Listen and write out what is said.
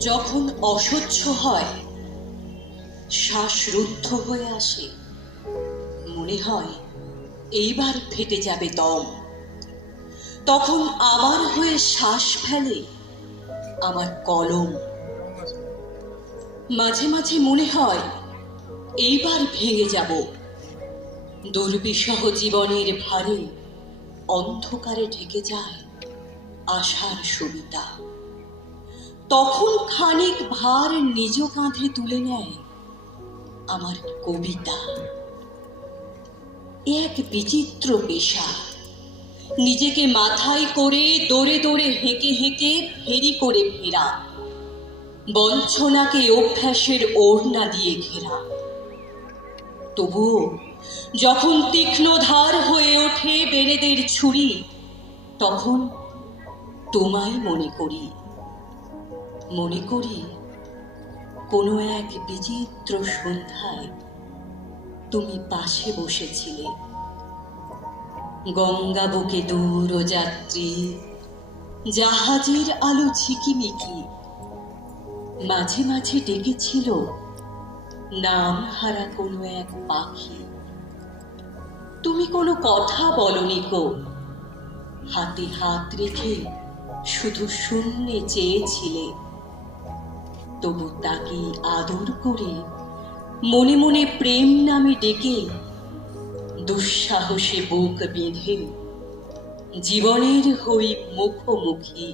যখন অসহ্য হয় শ্বাস রুদ্ধ হয়ে আসে। মনে হয়, এইবার ফেটে যাবে দম। তখন আমার হয়ে শ্বাস ফেলে আমার কলম। মাঝে মাঝে মনে হয়, এইবার ভেঙে যাব। দুর্বিষহ জীবনের ভারে অন্ধকারে ঢেকে যায় আশার সবিতা। তখন খানিক ভার নিজ কাঁধে তুলে নেয় আমার কবিতা। এক বিচিত্র পেশা। নিজেকে মাথায় করে দৌড়ে দৌড়ে হেঁকে হেঁকে ফেরি করে ফেরা। বঞ্চনাকে অভ্যাসের ওড়না দিয়ে ঘেরা। তবুও যখন তীক্ষ্ণ ধার হয়ে ওঠে বেড়েদের ছুরি, তখন তোমায় মনে করি। মনে করি কোনো এক বিচিত্র সন্ধ্যায় তুমি পাশে বসেছিলে। গঙ্গা বুকে দূর যাত্রী, জাহাজের আলো ঝিকিমিকি, মাঝে মাঝে ডেকেছিল নাম হারা কোনো এক পাখি। তুমি কোনো কথা বলনি গো, হাতে হাত রেখে শুধু শূন্যে চেয়েছিলে। তবু তাকে আদর করে মনে মনে প্রেম নামে ডেকে দুঃসাহসে বুক বেঁধে জীবনের হই মুখোমুখি